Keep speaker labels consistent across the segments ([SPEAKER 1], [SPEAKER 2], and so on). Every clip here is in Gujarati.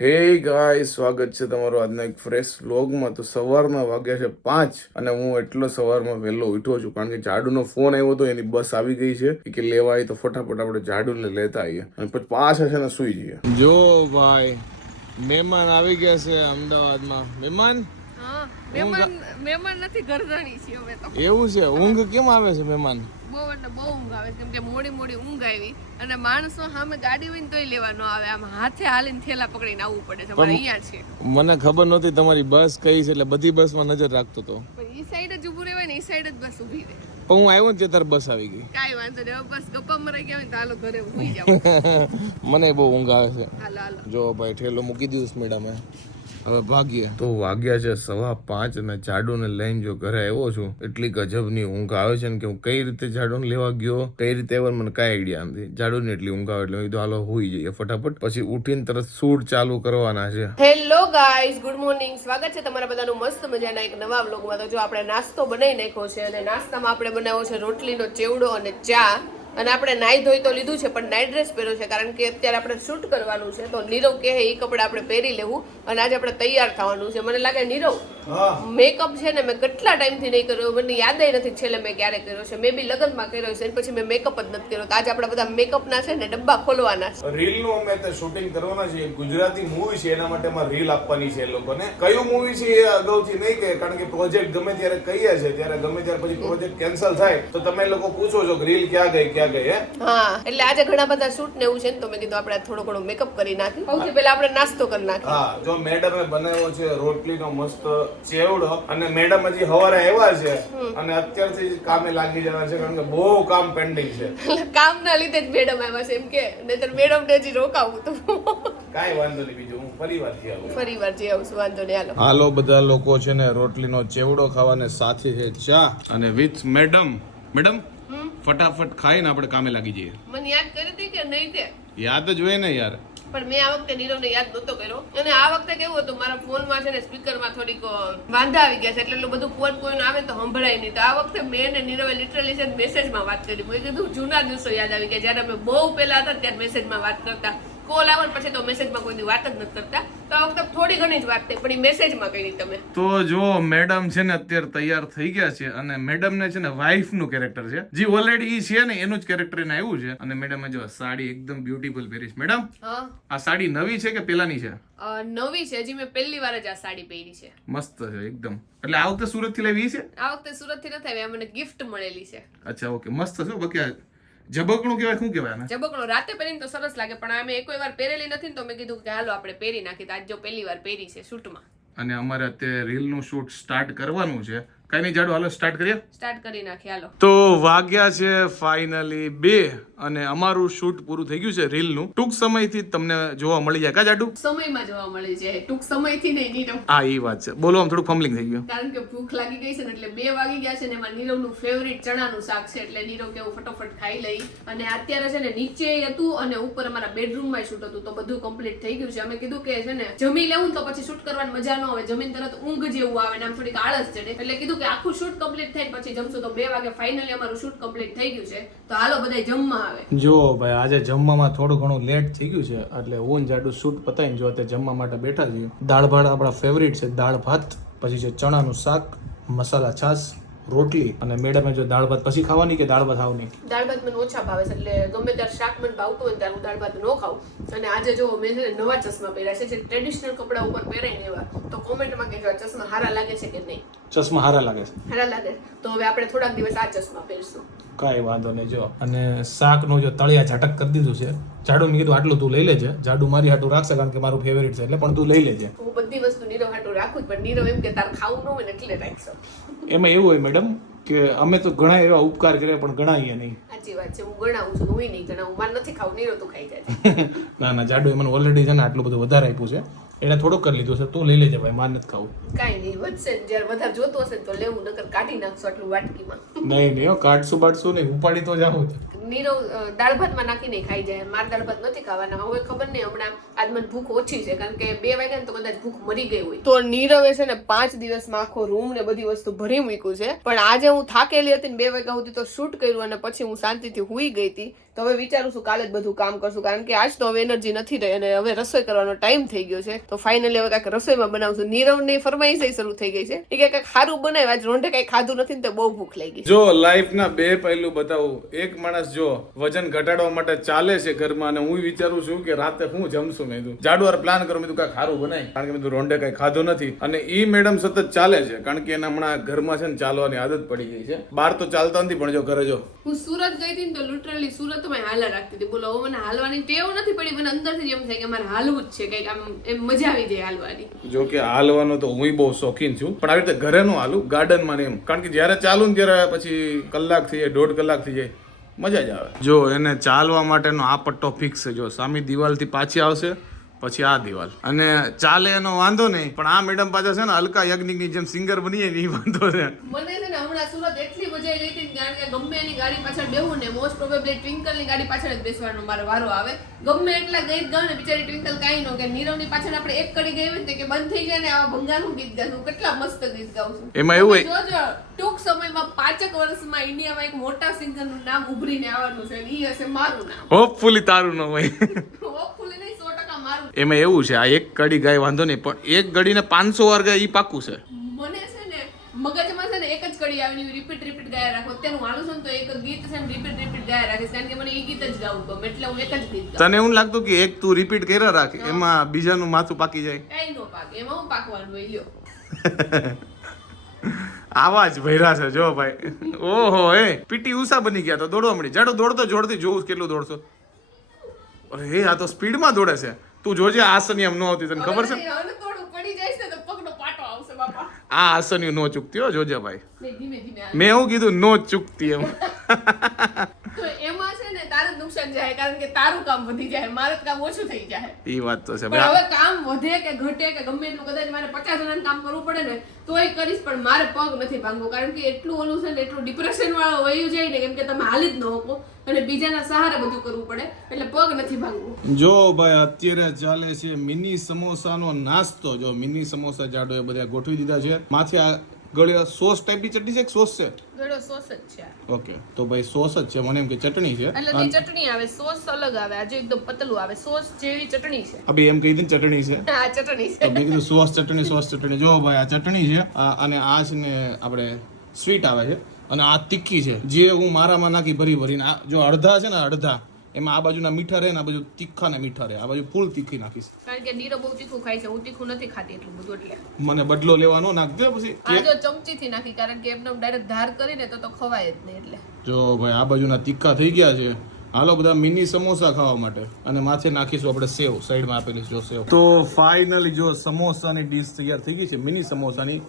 [SPEAKER 1] હે ગાય સ્વાગત છે તમારું આજના એક ફ્રેશ વ્લોગમાં તો સવારમાં વાગ્યા છે પાંચ અને હું એટલો સવારમાં વહેલો ઉઠો છું કારણ કે જાડુનો ફોન આવ્યો હતો એની બસ આવી ગઈ છે. કે લેવા આવી તો ફટાફટ આપણે જાડુને લેતા આવીએ અને પછી પાછા છે ને સુઈ જઈએ.
[SPEAKER 2] જો ભાઈ મહેમાન આવી ગયા છે અમદાવાદમાં. મહેમાન?
[SPEAKER 3] હા. મહેમાન મહેમાન નથી અમે તો.
[SPEAKER 2] એવું છે? ઊંઘ કેમ આવે છે મહેમાન?
[SPEAKER 3] બહુ એટલે બહુ ઊંઘ આવે છે. કેમ કે મોડી મોડી ઊંઘ આવી અને માણસો સામે ગાડી હોય ને તોય લેવા ન આવે. આમ હાથે હાલીને થેલા પકડીને આવવું પડે છે. અમારે અહીંયા છે.
[SPEAKER 2] મને ખબર નહોતી તમારી બસ કઈ છે એટલે બધી બસમાં નજર રાખતો હતો
[SPEAKER 3] પણ એ સાઈડ જ ઊભું રહેવાય ને ઈ સાઈડ જ બસ ઊભી રહે.
[SPEAKER 2] પણ હું આવ્યો ને ત્યારે બસ આવી ગઈ.
[SPEAKER 3] કાંઈ વાંધો નહીં. બસ ગપ્પા મરાઈ ગયા હોય તો હાલો ઘરે ઊંઘી જાવ
[SPEAKER 2] મને બહુ ઊંઘ આવે છે.
[SPEAKER 3] હાલો હાલો.
[SPEAKER 2] જો ભાઈ ઠેલો મૂકી દીધું મેડમે. હવે ભાગ્યા
[SPEAKER 1] તો વાગ્યા છે સવા પાંચ અને જાડુને લઈને જો ઘરે આવ્યો છું એટલી ગજબની ઊંઘ આવે છે ને કે હું કઈ રીતે જાડુને લેવા ગયો કઈ રીતે આવ્યો મને કાંઈ આઈડિયા નથી. જાડુને એટલી ઊંઘ આવે એટલે કીધું હાલો હોઈ જઈએ ફટાફટ. પછી ઉઠીને તરત સૂટ ચાલુ કરવાના છે.
[SPEAKER 3] હેલો ગાઈસ ગુડ મોર્નિંગ સ્વાગત છે તમારા બધાનું મસ્ત મજાના એક નવા વ્લોગમાં તો જો આપણે નાસ્તો બનાવી નાખ્યો છે અને નાસ્તામાં આપણે બનાવ્યો છે રોટલીનો ચેવડો અને ચા. અને આપણે નાઈ ધોઈ તો લીધું છે, પણ નાઇટ ડ્રેસ પહેર્યો છે, કારણ કે અત્યારે આપણે શૂટ કરવાનું છે, તો નીરવ કહે એ કપડાં આપણે પહેરી લેવું અને આજે આપણે તૈયાર થવાનું છે. મને લાગે, નીરવ મેકઅપ છે ને મેં કેટલા ટાઈમથી નહીં કર્યો મને યાદ નથી છેલ્લે મેં ક્યારે કર્યો છે. મેં બી લગ્નમાં કર્યો છે પછી મેં મેકઅપ જ નથી કર્યો. તો આજે આપણે બધા મેકઅપના છે ને ડબ્બા ખોલવાના છે.
[SPEAKER 1] રીલનું અમે તે શૂટિંગ કરવાના છે ગુજરાતી મૂવી છે એના માટે અમારે રીલ આપવાની છે એ લોકોને. કયું મૂવી છે એ અગાઉથી નહીં કહે કારણ કે પ્રોજેક્ટ ગમે ત્યારે કહીએ છે ત્યારે ગમે ત્યારે પછી પ્રોજેક્ટ કેન્સલ થાય તો તમે લોકો પૂછો છો રીલ ક્યાં ગઈ ક્યાં ગઈ હે?
[SPEAKER 3] હા એટલે આજે ઘણા બધા શૂટ ને એવું છે ને તો મેં કીધું આપણે થોડો ઘણો મેકઅપ કરી નાખી સૌથી પહેલા આપણે નાસ્તો કરી નાખી
[SPEAKER 1] હા જો મેડમે બનાવ્યો છે રોટલીનો મસ્ત ચેવડો અને મેડમ હજી હવારે આવ્યા છે અને અત્યારથી કામે લાગી જવા છે કારણ કે બહુ કામ પેન્ડિંગ છે.
[SPEAKER 3] કામ ના લીધે જ મેડમ આવ્યા છે એમ કે. નહીતર મેડમ ને હજી રોકાવું તો.
[SPEAKER 1] કાઈ વાંધો નહીં બીજું હું પરિવારથી આવું.
[SPEAKER 3] ફરી વાર જઈ આવું વાંધો નહીં હાલો.
[SPEAKER 2] હાલો બધા લોકો છે ને રોટલીનો ચેવડો ખાવાને સાથે છે ચા અને વિથ મેડમ. મેડમ ફટાફટ ખાઈને આપણે કામે લાગી જઈએ.
[SPEAKER 3] મને યાદ કરી હતી કે નહીં તે
[SPEAKER 2] યાદ જ હોય ને યાર.
[SPEAKER 3] પણ મેં આ વખતે નીરવને યાદ નહોતો કર્યો. અને આ વખતે કેવું હતું, મારા ફોનમાં છે ને સ્પીકરમાં થોડીક વાંધા આવી ગયા છે, એટલે એટલું બધું કોઈ કોઈનું આવે તો સંભળાય નહીં. તો આ વખતે મેં ને નીરવે લિટરલી છે મેસેજમાં વાત કરી. મેં કીધું, જૂના દિવસો યાદ આવી ગયા. જ્યારે અમે બહુ પહેલા હતા, ત્યારે મેસેજમાં વાત કરતા. કોલ આવે પછી તો મેસેજમાં કોઈ વાત જ નથી કરતા. તો આ વખતે થોડી ઘણી જ વાત થઈ પણ એ મેસેજમાં કરી તમે.
[SPEAKER 2] તો જો મેડમ છે ને અત્યારે તૈયાર થઈ ગયા છે અને મેડમ ને છે ને વાઇફનું કેરેક્ટર છે. જે ઓલરેડી છે ને એનું જ કેરેક્ટર એને આવ્યું છે. અને મેડમ જો સાડી એકદમ બ્યુટીફુલ પહેરી છે. મેડમ આ સાડી નવી છે કે પેલાની છે?
[SPEAKER 3] નવી છે. હજી મેં પહેલી વાર જ આ સાડી પહેરી છે.
[SPEAKER 2] મસ્ત છે એકદમ. એટલે આ વખતે સુરતથી લેવી છે?
[SPEAKER 3] આ વખતે સુરતથી નથી આવી મને ગિફ્ટ મળેલી છે.
[SPEAKER 2] અચ્છા ઓકે મસ્ત છે બાકી આ ઝબકણું કહેવાય શું કહેવાય આને?
[SPEAKER 3] રાતે પહેરીને તો સરસ લાગે પણ અમે એકોય વાર પહેરેલી નથી ને તો મેં કીધું કે હાલો આપણે પહેરી નાખી તો આજ જો પહેલી વાર પહેરી છે શૂટમાં.
[SPEAKER 2] અને અમારે અત્યારે રીલનું શૂટ સ્ટાર્ટ કરવાનું છે. કઈ નહીં જાડો હાલો સ્ટાર્ટ કરીએ?
[SPEAKER 3] સ્ટાર્ટ કરી નાખી હાલો.
[SPEAKER 2] તો વાગ્યા છે ફાઇનલી બે. અને અમારું શૂટ પૂરું થઈ ગયું છે રીલનું ટૂંક સમયથી તમને જોવા મળી જાય. કા જાડુ?
[SPEAKER 3] સમયમાં જોવા મળે છે ટૂંક સમયથી નહીં નીરવ.
[SPEAKER 2] હા એ વાત છે. બોલો આમ થોડું ફમલિંગ થઈ ગયું.
[SPEAKER 3] કારણ કે ભૂખ લાગી ગઈ છે ને એટલે બે વાગી ગયા છે ને એમાં નીરવનું ફેવરિટ ચણાનું શાક છે એટલે નીરવ કેવું ફટોફટ ખાઈ લઈ. અને અત્યારે છે ને નીચે હતું અને ઉપર અમારા બેડરૂમમાં શૂટ હતું તો બધું કમ્પ્લીટ થઈ ગયું છે. અમે કીધું કે છે ને જમી લેવું તો પછી શૂટ કરવાની મજા ન આવે. જમીન તરત ઊંઘ જેવું આવે ને આમ થોડીક આળસ ચડે. એટલે કીધું કે આખું શૂટ કમ્પ્લીટ થાય પછી જમશું. તો બે વાગે ફાઇનલી અમારું શૂટ કમ્પ્લીટ થઈ ગયું છે. તો હાલો બધા જમવા આવે.
[SPEAKER 2] જો ભાઈ, આજે જમવામાં થોડું ઘણું લેટ થઈ ગયું છે, એટલે ઊન જાડું શૂટ પતાવીને જો અત્યારે જમવા માટે બેઠા છીએ. દાળ ભાત આપણા ફેવરિટ છે, દાળ ભાત, પછી છે ચણાનું શાક, મસાલા છાશ રોટલી અને મેડમે જો દાળ ભાત પછી ખાવાની કે દાળ ભાત ખાવાની
[SPEAKER 3] દાળ ભાત મને ઓછા ભાવે છે એટલે ગમે ત્યારે શાક મને ભાવતું હોય ત્યારે હું દાળ ભાત ન ખાઉં. અને આજે જો મેં છે નવા ચશ્મા પહેર્યા છે જે ટ્રેડિશનલ કપડા ઉપર પહેરાય ને એવા તો કોમેન્ટમાં કહેજો ચશ્મા હારા લાગે છે કે નહીં?
[SPEAKER 2] ચશ્મા હારા લાગે છે.
[SPEAKER 3] હારા લાગે? તો હવે આપણે થોડાક દિવસ આ ચશ્મા પહેરશું.
[SPEAKER 2] કાંઈ વાંધો નહીં જો. અને શાકનું જો તળિયા ઝાટક કરી દીધું છે ઝાડુ મેં કીધું આટલું તું લઈ લેજે ઝાડુ મારી હાટું રાખશે કારણ કે મારું ફેવરિટ છે એટલે પણ તું લઈ લેજે.
[SPEAKER 3] હું બધી વસ્તુ નીરવ હાટું રાખું પણ નીરવ એમ કે તાર ખાવું ન હોય એટલે રાખશો.
[SPEAKER 2] એમાં એવું હોય મેડમ કે અમે તો ઘણા એવા ઉપકાર કર્યા પણ ગણાઈએ નહીં.
[SPEAKER 3] સાચી વાત છે હું ગણાવું છું હું નહીં ગણાવું મારે નથી ખાવું નહીં તો ખાઈ જાય
[SPEAKER 2] ના ના જાડુ મને ઓલરેડી છે ને આટલું બધું વધારે આપ્યું છે. એને થોડુંક કરી લીધું છે તું લઈ લેજે ભાઈ માર નથી ખાવું.
[SPEAKER 3] કાંઈ નહીં વધશે ને જ્યારે વધારે જોતો હશે તો લેવું નકર કાઢી નાખશું આટલું વાટકીમાં.
[SPEAKER 2] નહીં નહીં કાઢશું બાટશું નહીં ઉપાડી તો જાવ
[SPEAKER 3] નીરવ દાળ ભાતમાં નાખીને ખાઈ જાય. મારે દાળ ભાત નથી ખાવાના. હવે ખબર નહીં હમણાં આજ મને ભૂખ ઓછી છે. કારણ કે બે વાગ્યા ને તો કદાચ ભૂખ મરી ગઈ હોય. તો નીરવે છે ને પાંચ દિવસમાં આખો રૂમ ને બધી વસ્તુ ભરી મૂક્યું છે. પણ આજે હું થાકેલી હતી ને બે વાગ્યા સુધી તો શૂટ કર્યું અને પછી હું શાંતિથી હુઈ ગઈ હતી. તો હવે વિચારું છું કાલે જ બધું કામ કરશું. કારણ કે આજ તો હવે એનર્જી નથી રહી અને હવે રસોઈ કરવાનો ટાઈમ થઈ ગયો છે. તો ફાઇનલી હવે કાંઈક રસોઈમાં બનાવશું. નીરવની ફરમાઈશ શરૂ થઈ ગઈ છે. એ કે કાંઈક સારું બનાવ્યું આજ રોંઢે કાંઈ ખાધું નથી ને તો બહુ ભૂખ લાગી
[SPEAKER 1] જો લાઈફના બે પહેલું બતાવું. એક માણસ જો વજન ઘટાડવા માટે ચાલે છે ઘરમાં અને હું વિચારું છું કે રાતે હું જમશું મેં કીધું. જાડુવાર પ્લાન કરું મેં કાંઈ ખારું બનાય. કારણ કે મેં રોંડે કાંઈ ખાધું નથી. અને એ મેડમ સતત ચાલે છે કારણ કે એને હમણાં ઘરમાં છે ને ચાલવાની આદત પડી ગઈ છે. બહાર તો ચાલતા નથી પણ જો ઘરે જો.
[SPEAKER 3] હું સુરત ગઈ હતી તો લિટરલી સુરતમાં હાલા રાખતી હતી. બોલો મને હાલવાની ટેવ નથી પડી મને અંદરથી એમ થાય કે મારે હાલવું જ છે કંઈક આમ એમ મજા આવી જાય હાલવાની.
[SPEAKER 1] જો કે હાલવાનો તો હું બહુ શોખીન છું પણ આવી રીતે ઘરે નો હાલું ગાર્ડનમાં ને એમ. કારણ કે જ્યારે ચાલુ ને ત્યારે પછી કલાક થઈ જાય દોઢ કલાક થઈ જાય. મજા જ આવે. જો એને ચાલવા માટેનો આ પટ્ટો ફિક્સ છે. જો સામી દિવાલથી પાછી આવશે પછી આ દિવાલ. અને ચાલે એનો વાંધો નહીં પણ આ મેડમ પાછા છે ને હલકા યજ્ઞિકની જેમ સિંગર બની એ વાંધો છે.
[SPEAKER 3] મને છે ને હમણાં સુરત એટલી કારણ કે ગમે એની ગાડી પાછળ બેહું ને મોસ્ટ પ્રોબેબલી ટ્વિંકલની ગાડી પાછળ જ બેસવાનો મારો વારો આવે. ગમે એટલા ગીત ગાઉં ને બિચારી ટ્વિંકલ કાંઈ નો કે નીરવની પાછળ આપણે એક કડી ગઈ હોય કે બંધ થઈ જાય ને આવા ભંગારનું ગીત ગાશું કેટલા મસ્ત ગીત છું.
[SPEAKER 1] એમાં એવું
[SPEAKER 3] જોજો ટૂંક સમયમાં પાંચેક વર્ષમાં ઇન્ડિયામાં એક મોટા સિંગરનું નામ ઉભરીને આવવાનું છે ઈ હશે મારું નામ.
[SPEAKER 1] હોપફુલી તારું ન હોય.
[SPEAKER 3] હોપફુલી નહીં સો ટકા મારું.
[SPEAKER 1] એમાં એવું છે આ એક કડી ગાય વાંધો નહીં પણ એક ગડીને પાંચસો વાર ગાય એ પાકું છે.
[SPEAKER 3] મને છે ને મગજમાં ને આવીને રિપીટ રિપીટ ગાયા રાખો. અત્યારે હું હાલું છું તો એક ગીત છે ને રિપીટ રિપીટ ગાયા રાખીશ. કારણ કે મને એ ગીત જ ગાવું ગમે એટલે હું એક જ ગીત
[SPEAKER 1] તને એવું લાગતું કે એક તું રિપીટ કર્યા રાખ એમાં બીજાનું માથું પાકી જાય?
[SPEAKER 3] કઈ નો પાકે એમાં હું પાકવાનું હોય લ્યો.
[SPEAKER 1] આવા જ ભૈરા છે જો ભાઈ. ઓહો એ. પીટી ઉષા બની ગયા તો દોડવા મળી. જાડો દોડતો જોડતી જોઉં કેટલું દોડશો? અરે હે આ તો સ્પીડમાં દોડે છે. તું જોજે આસન એમ ન આવતી તને ખબર છે?
[SPEAKER 3] પડી જાય છે તો પગનો પાટો આવશે બાપા.
[SPEAKER 1] આ આસની નો ચૂકતી હો જોજે ભાઈ. મેં એવું કીધું નો ચૂકતી એમ
[SPEAKER 3] તો એમાં નુકસાન જાય કારણ કે તારું કામ વધી જાય મારું કામ ઓછું થઈ જાય.
[SPEAKER 1] એ વાત તો છે.
[SPEAKER 3] પણ હવે કામ વધે કે ઘટે કે ગમે એટલું કદાચ મારે પચાસ જણાનું કામ કરવું પડે ને તોય કરીશ પણ મારે પગ નથી ભાંગવો કારણ કે એટલું ઓલું છે ને એટલું ડિપ્રેશન વાળો વયું જાય ને કેમ કે તમે હાલી જ ન શકો અને બીજાના સહારે બધું કરવું પડે એટલે પગ નથી ભાંગવું.
[SPEAKER 1] જો ભાઈ અત્યારે ચાલે છે મિની સમોસાનો નાસ્તો. જો મિની સમોસા જાડો એ બધા ગોઠવી દીધા છે. માથે આ ગળે સોસ ટાઈપની ચટણી છે કે સોસ છે?
[SPEAKER 3] ગળ્યો સોસ જ છે.
[SPEAKER 1] ઓકે તો ભાઈ સોસ જ છે મને એમ કે ચટણી છે.
[SPEAKER 3] એટલે જે ચટણી આવે સોસ અલગ આવે આજે એકદમ પતલું આવે. સોસ જેવી ચટણી છે.
[SPEAKER 1] અબે એમ કહી દે ચટણી છે.
[SPEAKER 3] આ ચટણી
[SPEAKER 1] તો
[SPEAKER 3] છે
[SPEAKER 1] મેં કીધું સોસ ચટણી સોસ ચટણી. જો ભાઈ આ ચટણી છે અને આ છે ને આપણે સ્વીટ આવે છે. અને આ તીખી છે જે હું મારામાં નાખી ભરી ભરીને. આ જો અડધા છે ને અડધા એમાં આ બાજુના મીઠા રહે ને આ બાજુ તીખા ને મીઠા રહે. આ બાજુ ફૂલ તીખી નાખીશ.
[SPEAKER 3] કારણ કે નીરો બહુ તીખું ખાય છે હું તીખું નથી ખાતી એટલું બધું એટલે.
[SPEAKER 1] મને બદલો લેવાનો નાખજો પછી.
[SPEAKER 3] આ જો ચમચીથી નાખી કારણ કે એમને ડાયરેક્ટ ધાર કરીને તો તો ખવાય જ નહીં એટલે.
[SPEAKER 1] જો ભાઈ આ બાજુના તીખા થઈ ગયા છે. હાલો બધા મિની સમોસા ખાવા માટે. અને માથે નાખીશું આપણે સેવ સાઈડમાં આપેલી જો સેવ. તો ફાઇનલી જો સમોસાની ડીશ તૈયાર થઈ ગઈ છે મિની સમોસાની.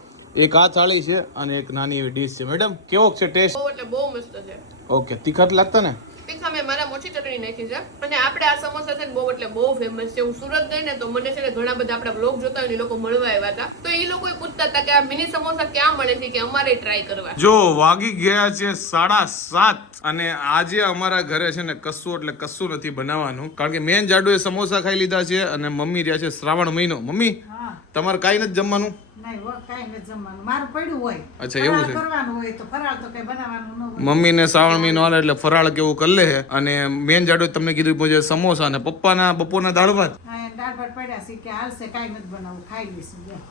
[SPEAKER 1] એક આ થાળી છે અને એક નાની એવી ડીશ છે. મેડમ કેવો છે ટેસ્ટ
[SPEAKER 3] એટલે બહુ મસ્ત છે.
[SPEAKER 1] ઓકે તીખાટ લાગતા ને?
[SPEAKER 3] તીખા મેં મારા મોટી ચટણી નાખી છે. અને આપણે આ સમોસા છે ને બહુ એટલે બહુ ફેમસ છે હું સુરત ગઈ ને તો મને છે ને ઘણા બધા આપણા બ્લોગ જોતા હોય ને એ લોકો મળવા આવ્યા હતા. તો એ લોકો પૂછતા હતા કે આ મિની સમોસા ક્યાં મળે છે કે અમારે ટ્રાય કરવા.
[SPEAKER 1] જો વાગી ગયા છે સાડા સાત અને આજે અમારા ઘરે છે ને કશું એટલે કશું નથી બનાવવાનું. કારણ કે મેન જાડુ એ સમોસા ખાઈ લીધા છે અને મમ્મી રહ્યા છે શ્રાવણ મહિનો. મમ્મી તમારે કાંઈ નથી જમવાનું?
[SPEAKER 4] બનાવવાનું ન
[SPEAKER 1] શ્રાવણ મહિનો હાલે એટલે ફરાળ કેવું કરી લે. અને મેન જાડો તમને કીધું મુજબ સમોસા અને પપ્પાના બપોરના દાળ ભાત.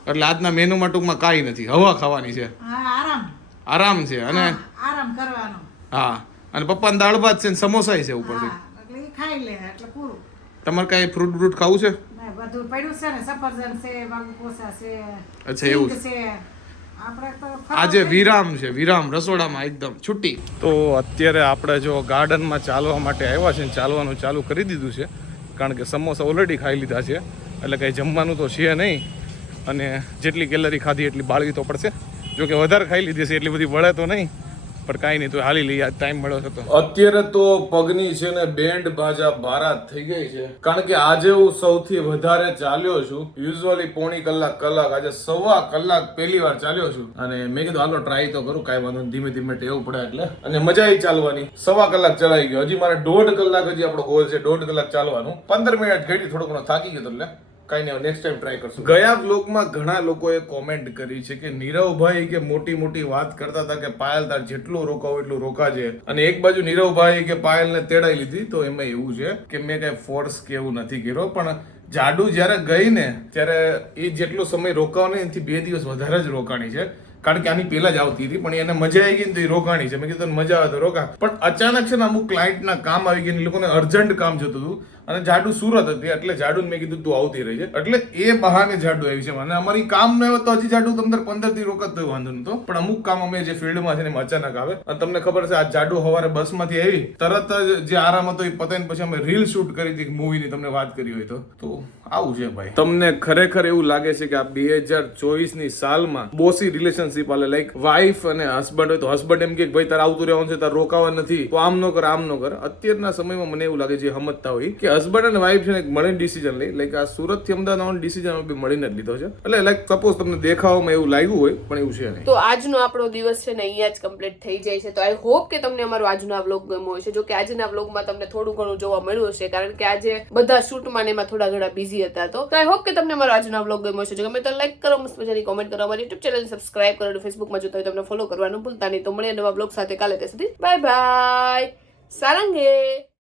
[SPEAKER 1] એટલે આજના મેનુમાં ટૂંકમાં કાંઈ નથી. હવા ખાવાની છે.
[SPEAKER 4] આરામ.
[SPEAKER 1] આરામ છે અને?
[SPEAKER 4] આરામ કરવાનો.
[SPEAKER 1] હા અને પપ્પાના દાળ ભાત છે ને સમોસાય છે ઉપરથી.
[SPEAKER 4] હા ખાઈ લે એટલે પૂરું.
[SPEAKER 1] તમારે કાંઈ ફ્રૂટ બ્રૂટ ખાવું છે?
[SPEAKER 4] બધું પડ્યું છે ને સફરજન છે બાગુ છે
[SPEAKER 1] અચ્છા, એવું
[SPEAKER 4] છે.
[SPEAKER 1] આજે વિરામ છે વિરામ રસોડામાં એકદમ છુટ્ટી તો અત્યારે આપણે જો ગાર્ડનમાં ચાલવા માટે આવ્યા છે ને ચાલવાનું ચાલુ કરી દીધું છે. કારણ કે સમોસા ઓલરેડી ખાઈ લીધા છે. એટલે કંઈ જમવાનું તો છે નહીં. અને જેટલી કેલરી ખાધી એટલી બાળવી તો પડશે. જો કે વધારે ખાઈ લીધી છે એટલી બધી વળે તો નહીં. પણ કાંઈ નહીં, તો હાલી લઈએ આજ ટાઈમ મળ્યો તો. અત્યારે તો પગની છે ને બેન્ડ બાજા બારાત થઈ ગઈ છે. કારણ કે આજે હું સૌથી વધારે ચાલ્યો છું. યુઝ્યુઅલી પોણી કલાક કલાક, આજે સવા કલાક પહેલી વાર ચાલ્યો છું. અને મેં કીધું, હાલો ટ્રાય તો કરું, કાંઈ વાંધો ધીમે ધીમે ટેવ પડે એટલે. અને મજા ચાલવાની. સવા કલાક ચલાઈ ગયો. હજી મારે દોઢ કલાક હજી આપણો ગોલ છે, દોઢ કલાક ચાલવાનું. પંદર મિનિટ ઘડી થોડો ઘણો થાકી ગયો એટલે કઈ નહીં નેક્સ્ટ ટાઈમ ટ્રાય કરશું. ગયા બ્લોગમાં ઘણા લોકોએ કોમેન્ટ કરી છે કે નીરવભાઈ કે મોટી મોટી વાત કરતા હતા કે પાયલ તાર જેટલું રોકાવ એટલું રોકાજે. અને એક બાજુ નીરવભાઈ કે પાયલને તેડાઈ લીધી, તો એમાં એવું છે કે મેં કઈ ફોર્સ કે એવું નથી કર્યો, પણ જાડુ જ્યારે ગઈ ને, ત્યારે એ જેટલો સમય રોકાવાનો એનાથી બે દિવસ વધારે જ રોકાણી છે. કારણ કે આની પહેલા જ આવતી હતી, પણ એને મજા આવી ગઈ ને તો એ રોકાણી છે. મેં કીધું મજા આવે તો રોકા. પણ અચાનક છે ને અમુક ક્લાયન્ટના કામ આવી ગયા એ લોકોને અર્જન્ટ કામ જતું હતું. અને જાડુ સુરત હતી, એટલે જાડુ મેં કીધું તું આવતી રહી છે એટલે એ બહાને જાડુ આવી છે. અને અમારી કામ ન તો હજી જાડુ તમને પંદરથી રોકત તો વાંધો નતો. પણ અમુક કામ અમે જે ફિલ્ડમાં છે ને અચાનક આવે. અને તમને ખબર છે આ જાડુ હવારે બસમાંથી આવી, તરત જ જે આરામ હતો એ પતાઈને પછી અમે રીલ શૂટ કરી હતી મૂવીની તમને વાત કરી હોય તો. તો આવું છે ભાઈ. તમને ખરેખર એવું લાગે છે કે આ બે હજાર ચોવીસની સાલમાં બોસી રિલેશનશિપ આલે લાઈક વાઈફ અને હસબન્ડ હોય તો હસબન્ડ એમ કે ભાઈ તારે આવતું રહેવાનું છે, તારે રોકાવા નથી. તો આમ ન કર, આમ ન કર. અત્યારના સમયમાં મને એવું લાગે છે સમજતા હોય કે હસબન્ડ અને વાઈફ છે ને મળીને ડિસિઝન લઈ. લાઈક આ સુરતથી અમદાવાદ ડિસિઝન બી મળીને જ લીધો છે. એટલે લાઈક સપોઝ તમને દેખાવામાં એવું લાગ્યું હોય, પણ એવું છે નહીં.
[SPEAKER 3] તો આજનો આપણો દિવસ છે ને અહીંયા જ કમ્પ્લીટ થઈ જાય છે. તો આઈ હોપ કે તમને અમારો આજનો આ વ્લોગ ગમ્યો હશે. જો કે આજના વ્લોગમાં તમને થોડું ઘણું જોવા મળ્યું હશે, કારણ કે આજે બધા શૂટમાં એમાં થોડા ઘણા બિઝી હતા તો. આઈ હોપ કે તમને અમારો આજનો વ્લોગ ગમ્યો હશે. જો ગમે તો લાઈક કરો, મસ્ત મજાની કોમેન્ટ કરો. અમારી યુટ્યુબ ચેનલ સબસ્ક્રાઇબ કરો ફેસબુકમાં જોતા હોય તમને ફોલો કરવાનું ભૂલતા નહીં. તો મળીએ નવા બ્લોગ સાથે કાલે ત્યાં સુધી. Bye bye સારંગે.